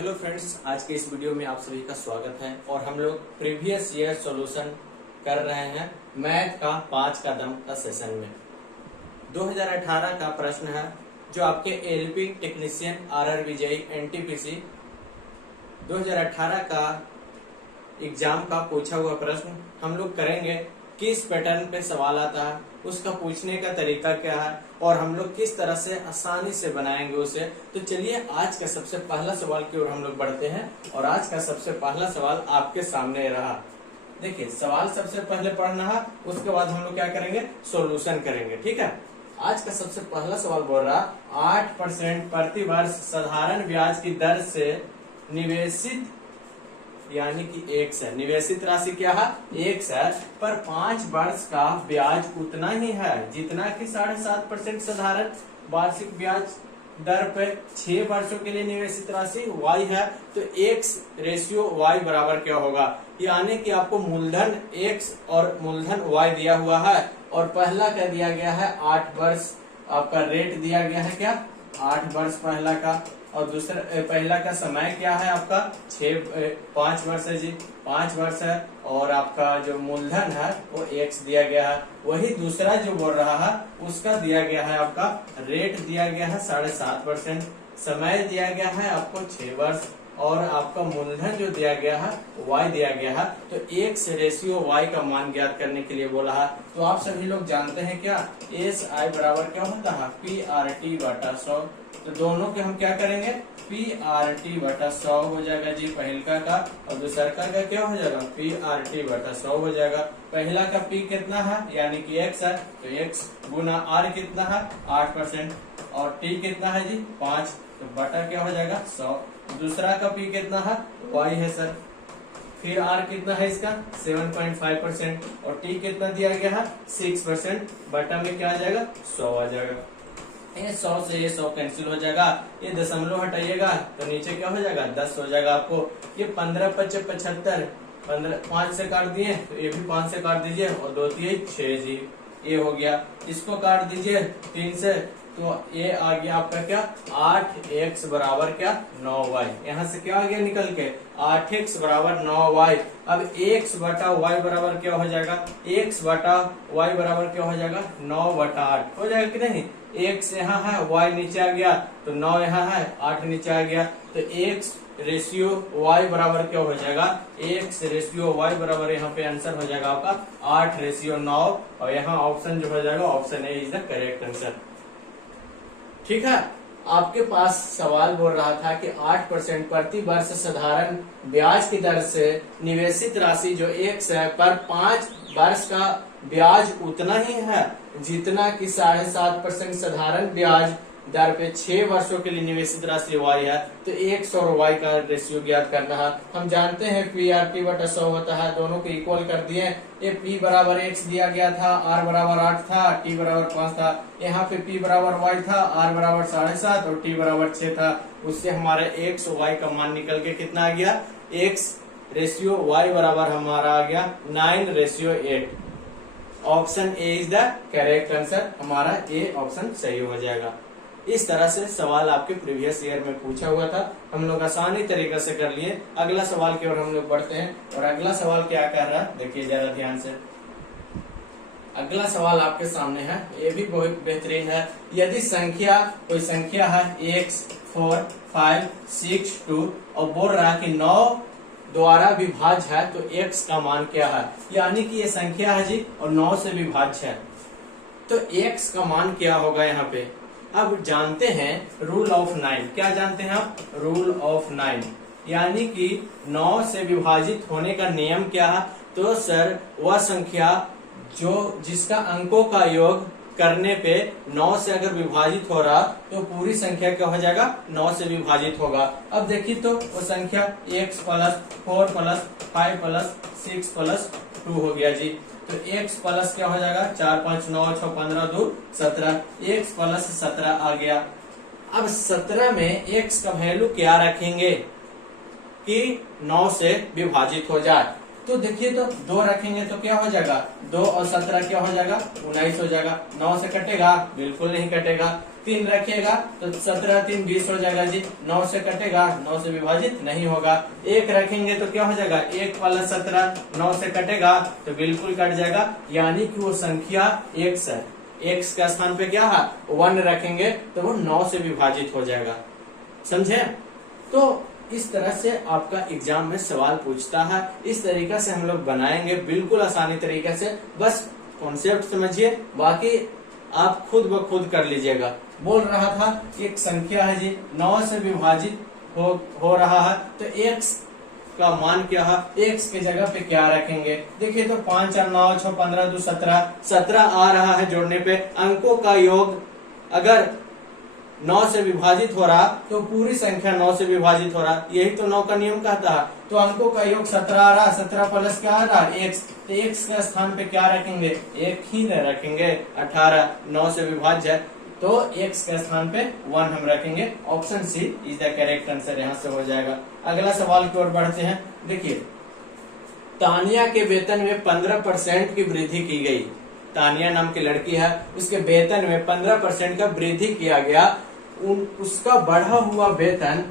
Hello friends, आज के इस वीडियो में आप सभी का स्वागत है और हम लोग प्रीवियस ईयर सॉल्यूशन कर रहे हैं मैथ का 5 कदम का सेशन में। 2018 का प्रश्न है जो आपके एलपी टेक्नीशियन आरआर विजयी एनटीपीसी 2018 का एग्जाम का पूछा हुआ प्रश्न हम लोग करेंगे। किस पैटर्न पे सवाल आता है, उसका पूछने का तरीका क्या है और हम लोग किस तरह से आसानी से बनाएंगे उसे। तो चलिए आज का सबसे पहला सवाल की ओर हम लोग बढ़ते हैं और आज का सबसे पहला सवाल आपके सामने रहा। देखिए, सवाल सबसे पहले पढ़ना है, उसके बाद हम लोग क्या करेंगे, सॉल्यूशन करेंगे। ठीक है, आज का सबसे पहला सवाल बोल रहा 8% प्रति वर्ष साधारण ब्याज की दर से निवेशित यानी कि 1 है। निवेशित राशि क्या है, 1 है, पर 5 वर्ष का ब्याज उतना ही है जितना कि 7.5% साधारण वार्षिक ब्याज दर पे 6 वर्षों के लिए निवेशित राशि y है। तो x रेशियो y बराबर क्या होगा, यानी कि आपको मूलधन x और मूलधन y दिया हुआ है और पहला क्या दिया गया है, 8 वर्ष आपका रेट दिया गया है, क्या 8 वर्ष पहला का, और दूसरा पहला का समय क्या है आपका 5 वर्ष है जी, 5 वर्ष है, और आपका जो मूलधन है वो x दिया गया है। वही दूसरा जो बोल रहा है उसका दिया गया है आपका रेट दिया गया है 7.5%, समय दिया गया है आपको 6 वर्ष, और आपका मूलधन जो दिया गया है y दिया गया है। तो x रेशियो y का मान ज्ञात करने के लिए बोला है। तो आप सभी लोग जानते हैं क्या, SI बराबर क्या होता है, PRT बटा 100। तो दोनों के हम क्या करेंगे, PRT बटा 100 हो जाएगा जी पहला का, और दूसरा का क्या हो जाएगा, PRT बटा 100 हो जाएगा। पहला का P कितना है यानी कि x है, तो x गुना R कितना है 8%, और T कितना है जी 5, तो बटा क्या हो जाएगा 100। दूसरा का P कितना है y है सर, फिर R कितना है इसका 7.5%, और T कितना दिया गया है 6%, बटा में क्या आ जाएगा 100 आ जाएगा। ये 100 से ये 100 कैंसिल हो जाएगा, ये दशमलव हटाइएगा तो नीचे क्या हो जाएगा 10 हो जाएगा आपको। ये 15 × 75, 15 5 से काट दिए तो ये भी 5 से काट दीजिए, और 2 3 6 जी, ये हो गया। इसको काट दीजिए 3 से, तो ये आ गया आपका क्या 8x बराबर क्या 9y। यहाँ से क्या आ गया निकल के 8x बराबर 9y। अब x बटा y बराबर क्या हो जाएगा, x बटा y बराबर क्या हो जाएगा 9/8 हो जाएगा कि नहीं। x यहाँ है, y नीचे आ गया, तो 9 यहाँ है, 8 नीचे आ गया, तो x रेशियो y बराबर क्या हो जाएगा, x रेशियो y बराबर यहाँ पे आंसर हो जाएगा आपका 8:9, और यहाँ ऑप्शन जो हो जाएगा option A is the correct answer. ठीक है, आपके पास सवाल बोल रहा था कि 8% प्रति वर्ष साधारण ब्याज की दर से निवेशित राशि जो 1 है, पर 5 वर्ष का ब्याज उतना ही है जितना कि 7.5% साधारण ब्याज दर पे 6 वर्षों के लिए निवेशित राशि y है। तो x और y का रेशियो ज्ञात करना है। हम जानते हैं PRT बटा 100 होता है, दोनों को इक्वल कर दिए। ये P बराबर x दिया गया था, R बराबर 8 था, T बराबर 5 था। यहाँ पे P बराबर y था, R बराबर 7.5 और T बराबर 6 था। उससे हमारे x और y का मान निकल के कितना आ गया, x रेशियो y बराबर हमारा आ गया 9:8। Option A is the correct answer, हमारा ए ऑप्शन सही हो जाएगा। इस तरह से सवाल आपके प्रीवियस ईयर में पूछा हुआ था, हम लोग आसानी तरीके से कर लिए। अगला सवाल की ओर हम लोग बढ़ते हैं, और अगला सवाल क्या कर रहा है देखिए जरा ध्यान से। अगला सवाल आपके सामने है, ये भी बहुत बेहतरीन है। यदि कोई संख्या है x 4 5 6 2 और बोल रहा है कि 9 द्वारा विभाज्य है, तो x का मान क्या है, यानी कि ये संख्या है जी और 9 से विभाज्य है, तो x का मान क्या होगा यहाँ पे। अब जानते हैं रूल ऑफ 9, क्या जानते हैं आप, रूल ऑफ 9, यानी कि 9 से विभाजित होने का नियम क्या है। तो सर वह संख्या जो जिसका अंकों का योग करने पे 9 से अगर विभाजित हो रहा तो पूरी संख्या क्या हो जाएगा 9 से विभाजित होगा। अब देखिए तो वो संख्या x + 4 + 5 + 6 + 2 हो गया जी। तो x प्लस क्या हो जाएगा 4 5 9 6 15 2 17, x + 17 आ गया। अब 17 में x का वैल्यू क्या रखेंगे कि 9 से विभाजित हो जाए। तो देखिए तो 2 रखेंगे तो क्या हो जाएगा, 2 और 17 क्या हो जाएगा 19 हो जाएगा। 9 से कटेगा, बिल्कुल नहीं कटेगा। 3 रखिएगा तो 17 3 20 हो जाएगा जी। 9 से कटेगा, 9 से विभाजित नहीं होगा। 1 रखेंगे तो क्या हो जाएगा, 1 वाला 17 9 से कटेगा तो बिल्कुल कट जाएगा, यानी कि वो संख्या x है। x का स्थान पे क्या है 1 रखेंगे तो वो 9 से विभाजित हो जाएगा। समझे? तो इस तरह से आपका एग्जाम में सवाल पूछता है। इस तरीका से हम लोग बनाएंगे बिल्कुल आसानी तरीके से। बस कॉन्सेप्ट समझिए, बाकी आप खुद ब खुद कर लीजिएगा। बोल रहा था एक संख्या है जी 9 से विभाजित हो रहा है, तो x का मान क्या है, x के जगह पे क्या रखेंगे। देखिए तो 5 और 9 6 15 2 17 17 आ रहा है जोड़ने पे। अंकों का योग अगर 9 से विभाजित हो रहा तो पूरी संख्या 9 से विभाजित हो रहा, यही तो 9 का नियम कहता है। तो अंकों का योग 17 आ रहा, 17 प्लस क्या आ रहा x, तो x के स्थान पे क्या रखेंगे, 1 ही न रखेंगे। 18 9 से विभाज्य है तो x के स्थान पे 1 हम रखेंगे। Option C is the correct answer यहाँ से हो जाएगा। अगला सवाल की ओर बढ़ते हैं। देखिए तानिया के वेतन में 15% की वृद्धि की गई। तानिया नाम की लड़की है, उसके वेतन में 15% का वृद्धि किया गया। उसका बढ़ा हुआ वेतन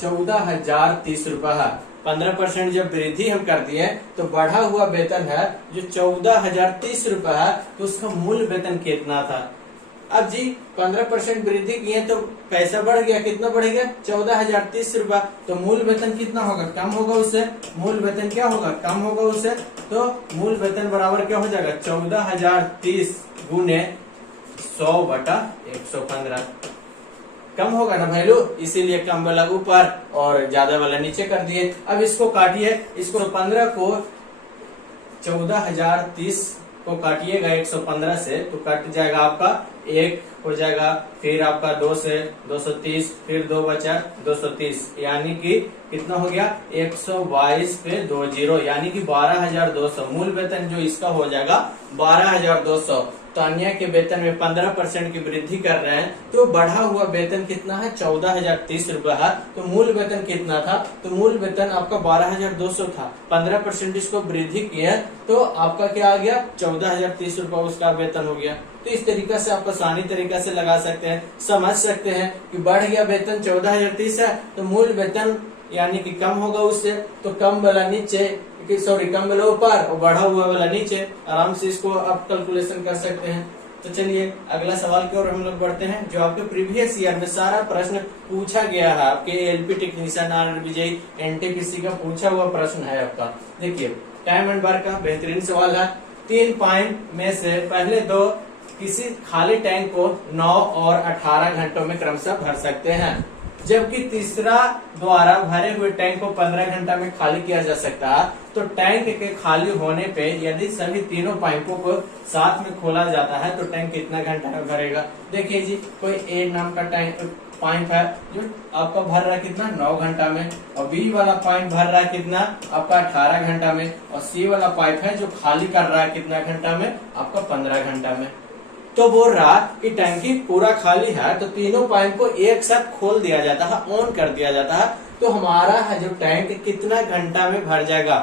14,030 रुपए है। 15% जब वृद्धि हम कर दिए तो बढ़ा हुआ वेतन है जो 14,030 रुपए है, तो उसका मूल वेतन कितना था। अब जी 15% वृद्धि किए तो पैसा बढ़ गया, कितना बढ़ेगा 14,030 रुपए। तो मूल वेतन कितना होगा, कम होगा उससे। मूल वेतन क्या होगा, कम होगा उससे। तो मूल वेतन बराबर क्या हो जाएगा 14,030 गुने 100/115। कम होगा ना वैल्यू, इसीलिए कम वाला ऊपर और ज्यादा वाला नीचे कर दिए। अब इसको काटिए, इसको 15 को 14,030 को काटिएगा 115 से तो कट जाएगा आपका 1 हो जाएगा, फिर आपका 2 से 230, फिर 2 बचा 230, यानी कि कितना हो गया 122 पे 2 जीरो, यानी कि 12,200। मूल वेतन जो इसका हो जाएगा 12,200। तानिया के वेतन में 15% की वृद्धि कर रहे हैं तो बढ़ा हुआ वेतन कितना है 14,030 रुपए है। तो मूल वेतन कितना था, तो मूल वेतन आपका 12,200 था। 15% इसको वृद्धि किया तो आपका क्या आ गया 14,030 रुपए उसका वेतन हो गया। तो इस तरीका से आप आसानी तरीका से लगा सकते हैं, समझ सकते हैं कि बढ़ गया वेतन 14,030 है तो मूल वेतन यानी कि कम होगा उससे, तो कम वाला नीचे, कम वाला ऊपर और बढ़ा हुआ वाला नीचे। आराम से इसको आप कैलकुलेशन कर सकते हैं। तो चलिए अगला सवाल की ओर हम लोग बढ़ते हैं, जो आपके प्रीवियस ईयर में सारा प्रश्न पूछा गया है। आपके एलपी टेक्नीशियन, आरआरबी, एनटीपीसी का पूछा हुआ प्रश्न है आपका। देखिए टाइम एंड वर्क का बेहतरीन सवाल है। 3 पॉइंट में से पहले 2 किसी खाली टैंक को 9 और 18 घंटों में क्रमशः भर सकते हैं, जबकि तीसरा द्वारा भरे हुए टैंक को 15 घंटा में खाली किया जा सकता है। तो टैंक के खाली होने पे यदि सभी तीनों पाइपों को साथ में खोला जाता है तो टैंक कितना घंटा में भरेगा। देखिए जी कोई ए नाम का टैंक पाइप है जो आपका भर रहा है कितना 9 घंटा में, और बी वाला पाइप भर रहा है कितना आपका 18 घंटा में, और सी वाला पाइप है जो खाली कर रहा है कितना घंटा में आपका 15 घंटा में। तो बोल रहा कि टंकी पूरा खाली है तो तीनों पाइप को एक साथ खोल दिया जाता है, ऑन कर दिया जाता है, तो हमारा है जो टैंक कितना घंटा में भर जाएगा।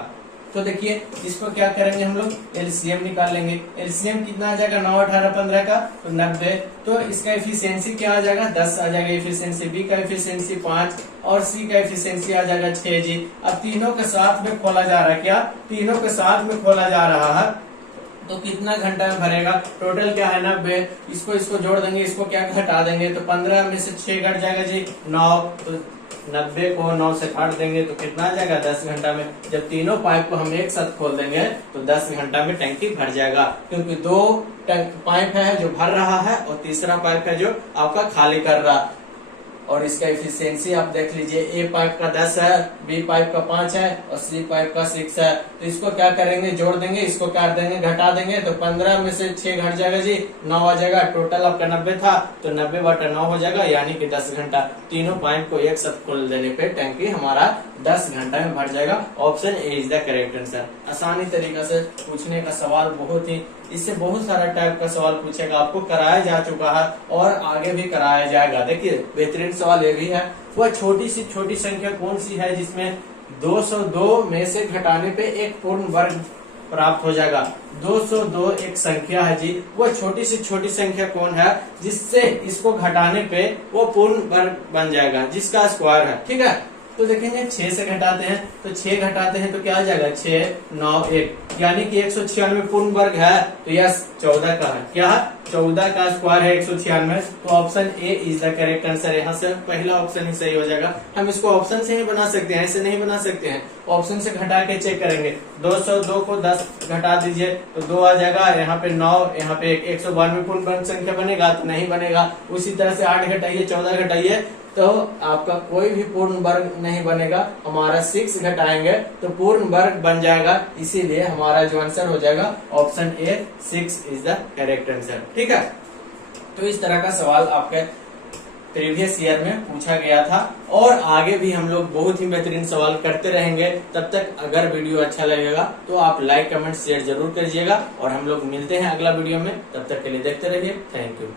तो देखिए इसको क्या करेंगे हम लोग एलसीएम निकाल लेंगे। एलसीएम कितना आ जाएगा 9 18 15 का तो 90। तो इसका एफिशिएंसी क्या आ जाएगा 10 आ जाएगा एफिशिएंसी, बी का एफिशिएंसी 5 और सी का एफिशिएंसी आ जाएगा 6 जी। अब तीनों के साथ में खोला जा रहा है, क्या तीनों के साथ में खोला जा रहा है तो कितना घंटा में भरेगा। टोटल क्या है 90, इसको जोड़ देंगे, इसको क्या घटा देंगे तो 15 में से 6 घट जाएगा जी 9, तो 90 को 9 से काट देंगे तो कितना आ जाएगा 10 घंटा में। जब तीनों पाइप को हम एक साथ खोल देंगे तो 10 घंटा में टंकी भर जाएगा, क्योंकि 2 पाइप है जो भर रहा है और तीसरा पाइप है जो आपका खाली कर रहा। और इसका एफिशिएंसी आप देख लीजिए, ए पाइप का 10 है, बी पाइप का 5 है और सी पाइप का 6 है। तो इसको क्या करेंगे जोड़ देंगे, इसको काट देंगे, घटा देंगे तो 15 में से 6 घट जाएगा जी 9 आ जाएगा। टोटल आपका 90 था तो 90/9 हो जाएगा, यानी कि 10 घंटा। तीनों पाइप को एक साथ खोल देने पे टंकी हमारा 10 घंटा में भर जाएगा। Option A is the correct answer. आसानी तरीका से पूछने का सवाल, बहुत ही इससे बहुत सारा टाइप का सवाल पूछेगा, आपको कराया जा चुका है और आगे भी कराया जाएगा। देखिए बेहतरीन सवाल ये भी है, वह छोटी सी छोटी संख्या कौन सी है जिसमें 202 में से घटाने पे एक पूर्ण वर्ग प्राप्त हो जाएगा। 202 एक संख्या है जी, वो छोटी से छोटी संख्या कौन है जिससे इसको घटाने पे वो पूर्ण वर्ग बन जाएगा, जिसका स्क्वायर है। ठीक है, तो देखेंगे 6 से घटाते हैं तो 6 घटाते हैं तो क्या आ जाएगा 6 9 1, यानी कि 196 पूर्ण वर्ग है, तो यह 14 का है। क्या है? 14 का स्क्वायर है 196, तो option A is the correct answer. यहाँ से पहला ऑप्शन ही सही हो जाएगा। हम इसको ऑप्शन से ही बना सकते हैं, ऐसे नहीं बना सकते हैं, ऑप्शन से घटा के चेक करेंगे। 202 को 10 घटा दीजिए तो 2 आ जाएगा, यहाँ पे 9, यहाँ पे 192 पूर्ण वर्ग संख्या बनेगा तो नहीं बनेगा। उसी तरह से 8 घटाइए 14 घटाइए तो आपका कोई भी पूर्ण वर्ग नहीं बनेगा। हमारा 6 घटाएंगे तो पूर्ण वर्ग बन जाएगा, इसीलिए हमारा जो आंसर हो जाएगा option A 6 is the correct answer. ठीक है, तो इस तरह का सवाल आपके प्रीवियस ईयर में पूछा गया था और आगे भी हम लोग बहुत ही बेहतरीन सवाल करते रहेंगे। तब तक अगर वीडियो अच्छा लगेगा तो आप लाइक कमेंट शेयर जरूर करिएगा और हम लोग मिलते हैं अगला वीडियो में। तब तक के लिए देखते रहिए। Thank you.